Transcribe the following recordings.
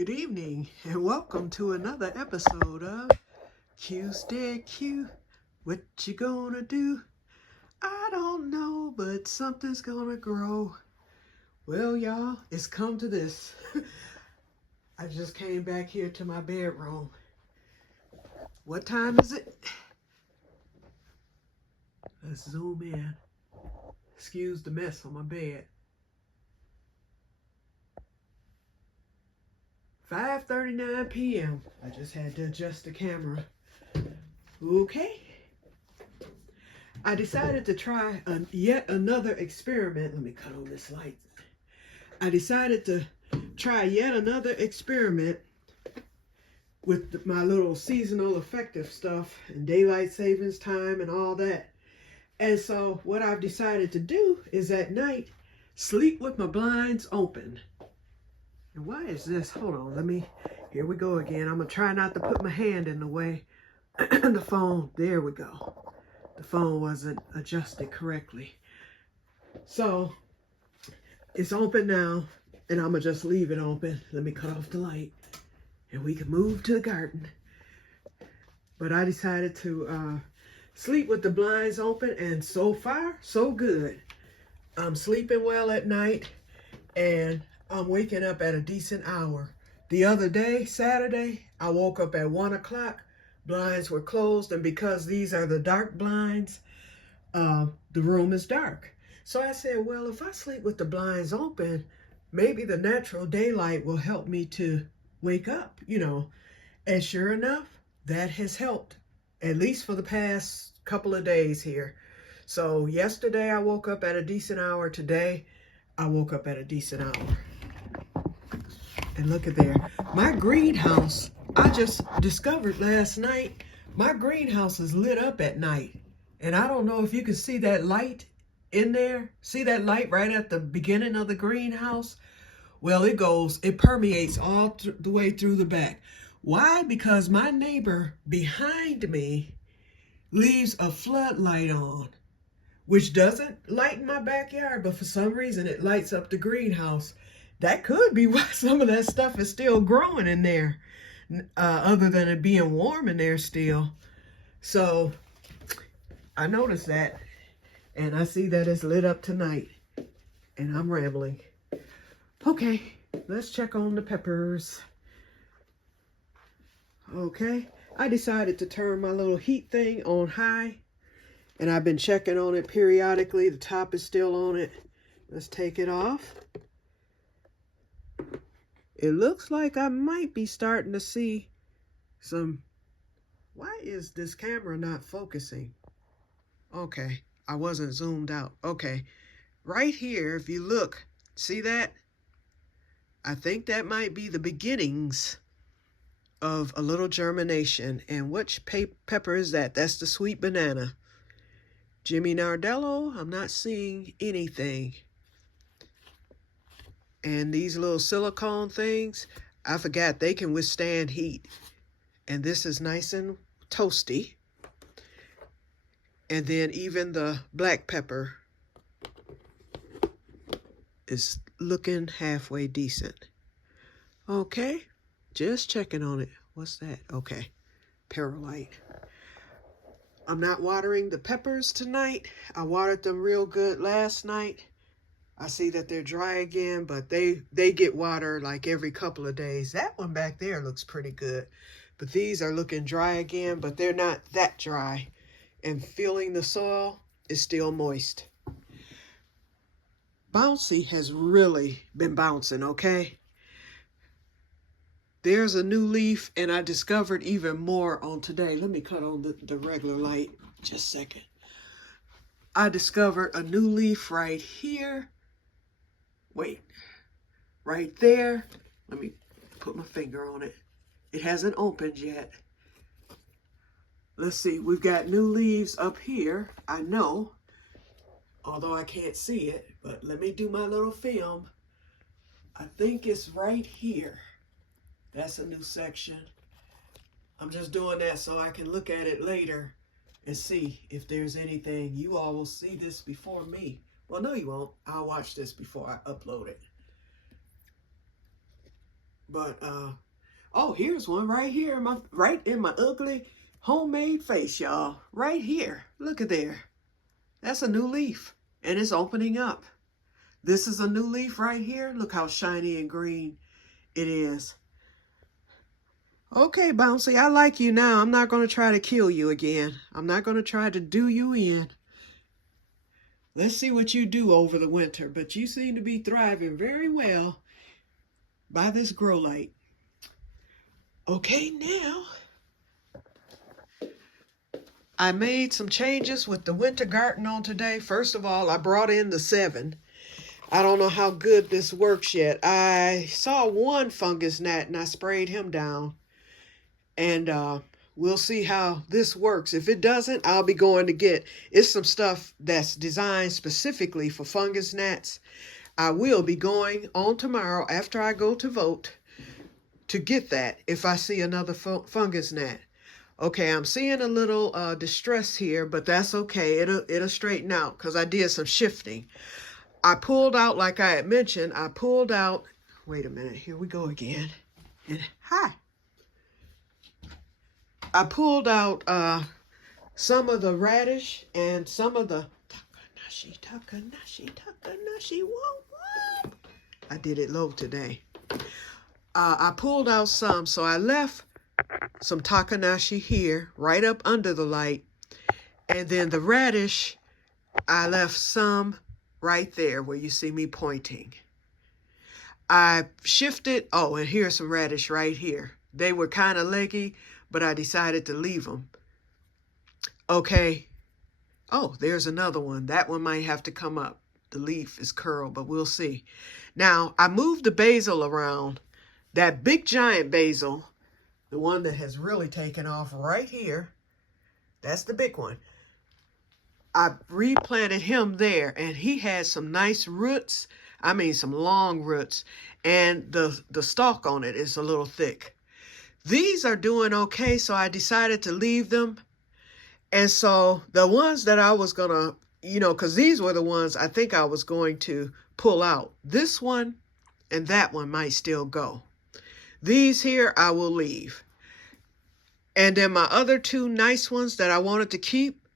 Good evening and welcome to another episode of Que-stead-Que. What you gonna do? I don't know, but something's gonna grow. Well, y'all, it's come to this. I just came back here to my bedroom. What time is it? Let's zoom in. Excuse the mess on my bed. 5:39 p.m. I just had to adjust the camera. Okay. I decided to try yet another experiment. Let me cut on this light. I decided to try yet another experiment with my little seasonal effective stuff and daylight savings time and all that. And so what I've decided to do is at night sleep with my blinds open. And why is this? Hold on, here we go again. I'm gonna try not to put my hand in the way. The phone, there we go. The phone wasn't adjusted correctly. So it's open now, and I'm gonna just leave it open. Let me cut off the light and we can move to the garden. But I decided to sleep with the blinds open, and so far, so good. I'm sleeping well at night, and I'm waking up at a decent hour. The other day, Saturday, I woke up at 1 o'clock. Blinds were closed, and because these are the dark blinds, the room is dark. So I said, well, if I sleep with the blinds open, maybe the natural daylight will help me to wake up, And sure enough, that has helped, at least for the past couple of days here. So yesterday I woke up at a decent hour. Today I woke up at a decent hour. And look at there. My greenhouse, I just discovered last night, my greenhouse is lit up at night. And I don't know if you can see that light in there. See that light right at the beginning of the greenhouse? Well, it permeates all the way through the back. Why? Because my neighbor behind me leaves a floodlight on, which doesn't light my backyard, but for some reason it lights up the greenhouse. That could be why some of that stuff is still growing in there, other than it being warm in there still. So I noticed that, and I see that it's lit up tonight, and I'm rambling. Okay, let's check on the peppers. Okay, I decided to turn my little heat thing on high, and I've been checking on it periodically. The top is still on it. Let's take it off. It looks like I might be starting to see some... Why is this camera not focusing? Okay, I wasn't zoomed out. Okay, right here, if you look, see that? I think that might be the beginnings of a little germination. And which pepper is that? That's the sweet banana. Jimmy Nardello, I'm not seeing anything. And these little silicone things, I forgot they can withstand heat. And this is nice and toasty. And then even the black pepper is looking halfway decent. Okay, just checking on it. What's that? Okay, perlite. I'm not watering the peppers tonight. I watered them real good last night. I see that they're dry again, but they get water like every couple of days. That one back there looks pretty good. But these are looking dry again, but they're not that dry. And feeling the soil is still moist. Bouncy has really been bouncing, okay? There's a new leaf, and I discovered even more on today. Let me cut on the regular light just a second. I discovered a new leaf right here. Wait, right there. Let me put my finger on it. It hasn't opened yet. Let's see, we've got new leaves up here, I know, although I can't see it, but let me do my little film. I think it's right here. That's a new section. I'm just doing that so I can look at it later and see if there's anything. You all will see this before me. Well, no, you won't. I'll watch this before I upload it. But oh, here's one right here, right in my ugly homemade face, y'all. Right here. Look at there. That's a new leaf, and it's opening up. This is a new leaf right here. Look how shiny and green it is. Okay, Bouncy, I like you now. I'm not going to try to kill you again. I'm not going to try to do you in. Let's see what you do over the winter. But you seem to be thriving very well by this grow light. Okay, now I made some changes with the winter garden on today. First of all, I brought in the 7. I don't know how good this works yet. I saw one fungus gnat and I sprayed him down. And we'll see how this works. If it doesn't, I'll be going to get, it's some stuff that's designed specifically for fungus gnats. I will be going on tomorrow after I go to vote to get that if I see another fungus gnat. Okay, I'm seeing a little distress here, but that's okay. It'll straighten out because I did some shifting. I pulled out, like I had mentioned, I pulled out, wait a minute, here we go again. And hi. I pulled out some of the radish and some of the Takanashi, whoop. I did it low today. I pulled out some, so I left some Takanashi here, right up under the light. And then the radish, I left some right there where you see me pointing. I shifted, oh, and here's some radish right here. They were kind of leggy, but I decided to leave them. Okay. Oh, there's another one. That one might have to come up. The leaf is curled, but we'll see. Now, I moved the basil around. That big giant basil, the one that has really taken off right here, that's the big one. I replanted him there, and he had some nice roots. I mean, some long roots, and the stalk on it is a little thick. These are doing okay, so I decided to leave them. And so the ones that I was going to, because these were the ones I think I was going to pull out. This one and that one might still go. These here I will leave. And then my other 2 nice ones that I wanted to keep,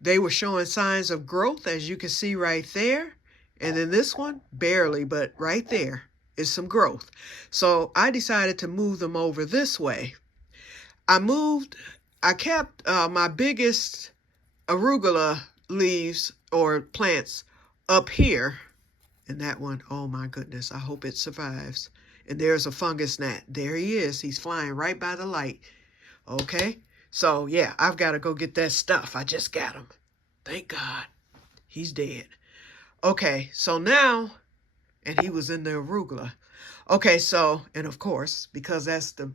they were showing signs of growth, as you can see right there. And then this one, barely, but right there is some growth. So I decided to move them over this way. I kept my biggest arugula leaves or plants up here. And that one, oh my goodness, I hope it survives. And there's a fungus gnat. There he is. He's flying right by the light. Okay. So yeah, I've got to go get that stuff. I just got him. Thank God. He's dead. Okay, so now, and he was in the arugula. Okay, so, and of course, because that's the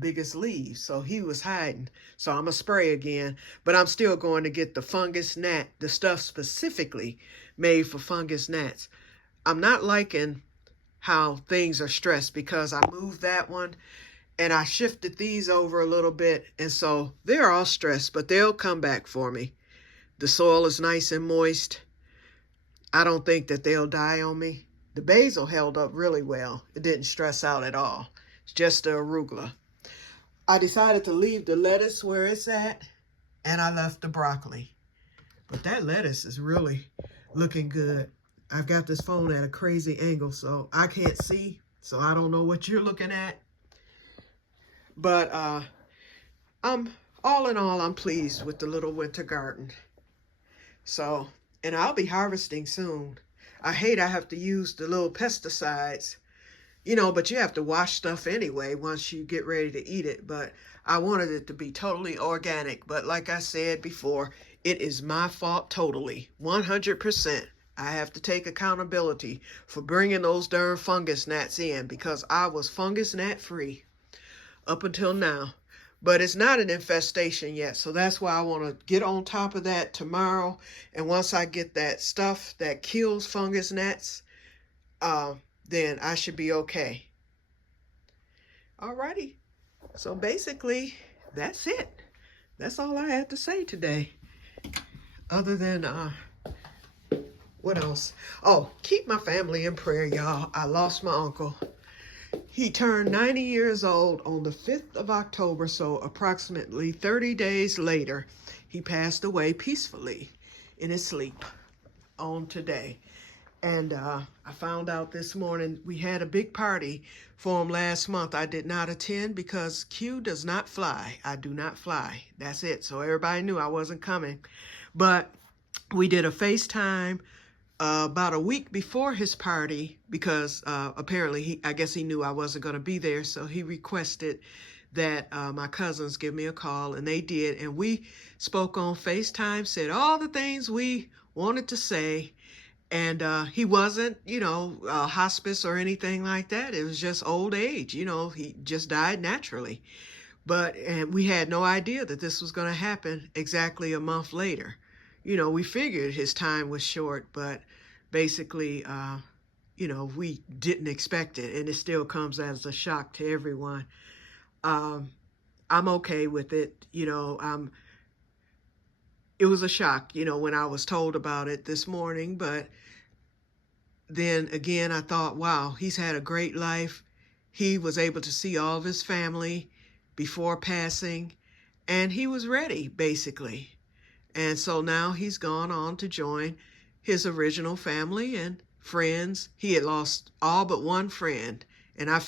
biggest leaf, so he was hiding. So I'm going to spray again, but I'm still going to get the fungus gnat, the stuff specifically made for fungus gnats. I'm not liking how things are stressed because I moved that one and I shifted these over a little bit. And so they're all stressed, but they'll come back for me. The soil is nice and moist. I don't think that they'll die on me. The basil held up really well. It didn't stress out at all. It's just the arugula. I decided to leave the lettuce where it's at, and I left the broccoli. But that lettuce is really looking good. I've got this phone at a crazy angle, so I can't see, so I don't know what you're looking at. But all in all, I'm pleased with the little winter garden. So, and I'll be harvesting soon. I hate I have to use the little pesticides, but you have to wash stuff anyway once you get ready to eat it. But I wanted it to be totally organic. But like I said before, it is my fault totally, 100%. I have to take accountability for bringing those darn fungus gnats in because I was fungus gnat free up until now. But it's not an infestation yet, so that's why I want to get on top of that tomorrow. And once I get that stuff that kills fungus gnats, then I should be okay. Alrighty. So basically, that's it. That's all I had to say today. Other than, what else? Oh, keep my family in prayer, y'all. I lost my uncle. He turned 90 years old on the 5th of October, so approximately 30 days later, he passed away peacefully in his sleep on today. And I found out this morning we had a big party for him last month. I did not attend because Q does not fly. I do not fly. That's it. So everybody knew I wasn't coming. But we did a FaceTime about a week before his party because apparently I guess he knew I wasn't going to be there. So he requested that my cousins give me a call, and they did. And we spoke on FaceTime, said all the things we wanted to say. And he wasn't, hospice or anything like that. It was just old age. He just died naturally. And we had no idea that this was going to happen exactly a month later. We figured his time was short, but basically, we didn't expect it. And it still comes as a shock to everyone. I'm okay with it. It was a shock, when I was told about it this morning. But then again, I thought, wow, he's had a great life. He was able to see all of his family before passing, and he was ready, basically. And so now he's gone on to join his original family and friends. He had lost all but one friend. And I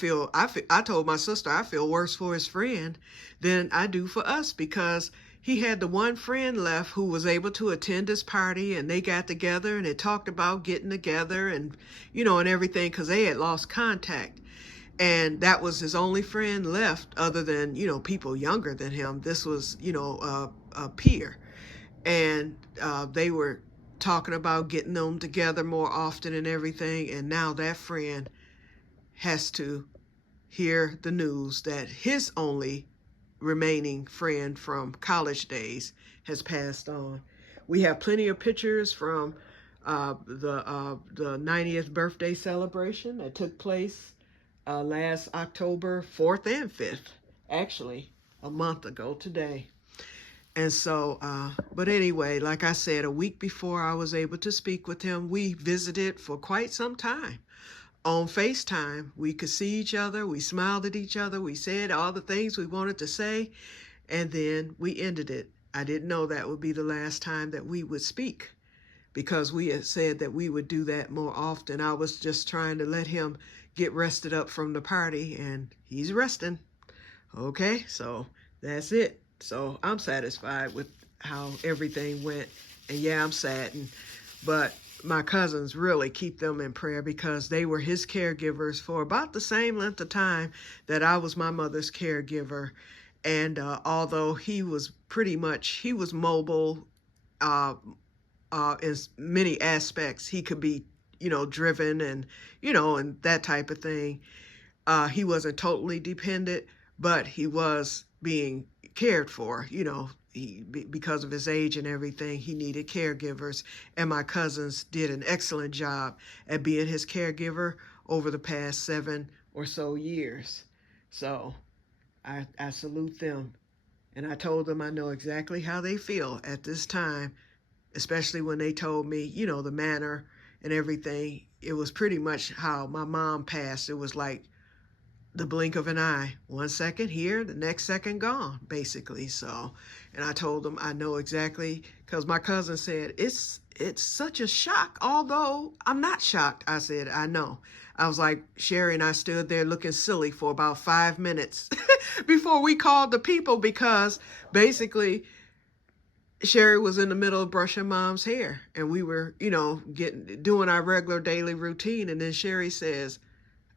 told my sister, I feel worse for his friend than I do for us, because he had the one friend left who was able to attend his party, and they got together and they talked about getting together and, and everything, because they had lost contact. And that was his only friend left other than, people younger than him. This was, a peer. And they were talking about getting them together more often and everything. And now that friend has to hear the news that his only remaining friend from college days has passed on. We have plenty of pictures from the 90th birthday celebration that took place last October 4th and 5th, actually a month ago today. And so, but anyway, like I said, a week before I was able to speak with him, we visited for quite some time. On FaceTime, we could see each other, we smiled at each other, we said all the things we wanted to say, and then we ended it. I didn't know that would be the last time that we would speak, because we had said that we would do that more often. I was just trying to let him get rested up from the party, and he's resting. Okay, so that's it. So I'm satisfied with how everything went, and yeah, I'm saddened, but my cousins, really keep them in prayer, because they were his caregivers for about the same length of time that I was my mother's caregiver. And although he was mobile in many aspects, he could be, driven and, and that type of thing. He wasn't totally dependent, but he was being cared for, because of his age and everything. He needed caregivers, and my cousins did an excellent job at being his caregiver over the past 7 or so years. So I salute them, and I told them I know exactly how they feel at this time, especially when they told me, the manner and everything. It was pretty much how my mom passed. It was like the blink of an eye. 1 second here, the next second gone, basically. So, and I told them I know exactly, because my cousin said, it's such a shock, although I'm not shocked. I said, I know. I was like, Sherry and I stood there looking silly for about 5 minutes before we called the people, because basically Sherry was in the middle of brushing Mom's hair, and we were, doing our regular daily routine. And then Sherry says,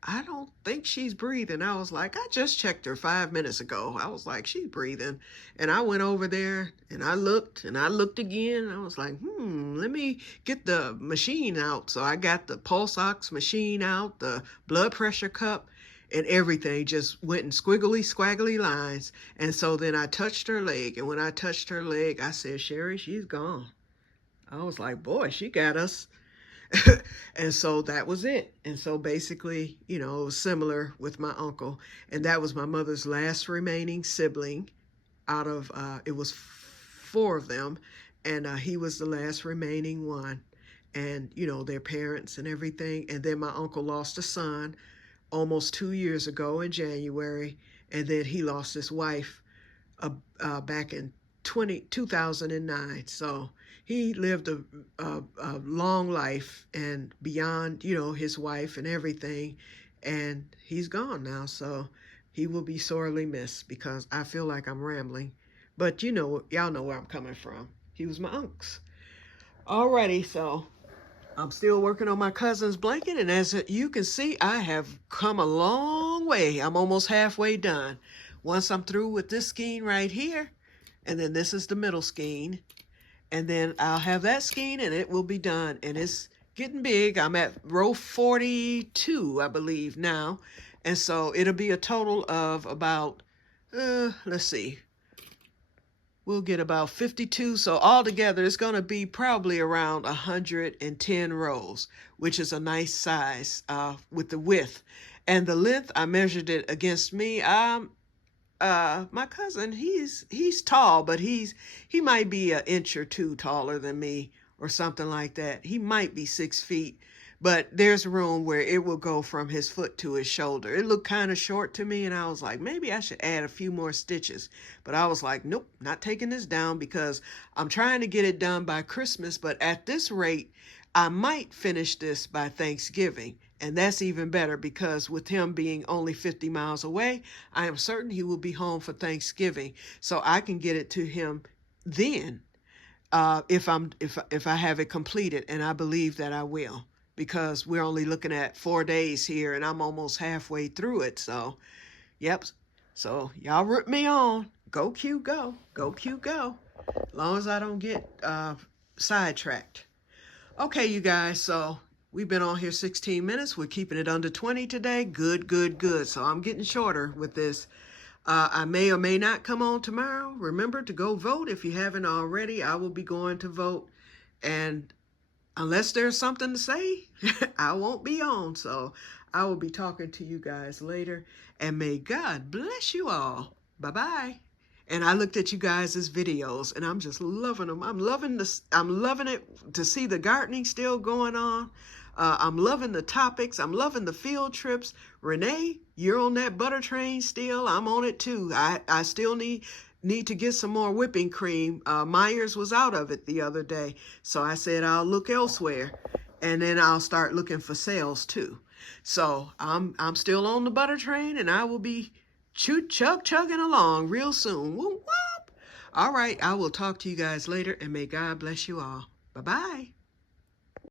I don't think she's breathing. I was like, I just checked her 5 minutes ago. I was like, she's breathing. And I went over there and I looked again. I was like, let me get the machine out. So I got the pulse ox machine out, the blood pressure cup, and everything just went in squiggly lines. And so then I touched her leg. And when I touched her leg, I said, Sherry, she's gone. I was like, boy, she got us. And so that was it. And so basically, it was similar with my uncle. And that was my mother's last remaining sibling out of, it was 4 of them. And he was the last remaining one. And, their parents and everything. And then my uncle lost a son almost 2 years ago in January, and then he lost his wife back in 2009. So he lived a long life and beyond, you know, his wife and everything, and he's gone now. So he will be sorely missed, because I feel like I'm rambling, but you know, y'all know where I'm coming from. He was my unc's. Alrighty, so I'm still working on my cousin's blanket, and as you can see, I have come a long way. I'm almost halfway done. Once I'm through with this skein right here, and then this is the middle skein, and then I'll have that skein and it will be done. And it's getting big. I'm at row 42, I believe, now. And so it'll be a total of about, let's see, we'll get about 52. So altogether, it's going to be probably around 110 rows, which is a nice size with the width. And the length, I measured it against me. My cousin, he's tall, but he might be an inch or two taller than me or something like that. He might be 6 feet, but there's room where it will go from his foot to his shoulder. It looked kind of short to me, and I was like, maybe I should add a few more stitches. But I was like, nope, not taking this down, because I'm trying to get it done by Christmas, but at this rate, I might finish this by Thanksgiving. And that's even better, because with him being only 50 miles away, I am certain he will be home for Thanksgiving. So I can get it to him then, if I have it completed, and I believe that I will, because we're only looking at 4 days here, and I'm almost halfway through it. So, yep. So y'all root me on. Go Q, go. Go Q, go. As long as I don't get sidetracked. Okay, you guys, so we've been on here 16 minutes. We're keeping it under 20 today. Good, good, good. So I'm getting shorter with this. I may or may not come on tomorrow. Remember to go vote if you haven't already. I will be going to vote. And unless there's something to say, I won't be on. So I will be talking to you guys later. And may God bless you all. Bye-bye. And I looked at you guys' videos, and I'm just loving them. I'm loving this. I'm loving it to see the gardening still going on. I'm loving the topics. I'm loving the field trips. Renee, you're on that butter train still. I'm on it too. I still need to get some more whipping cream. Myers was out of it the other day, so I said I'll look elsewhere, and then I'll start looking for sales too. So I'm still on the butter train, and I will be chugging along real soon. Whoop, whoop. All right, I will talk to you guys later, and may God bless you all. Bye-bye.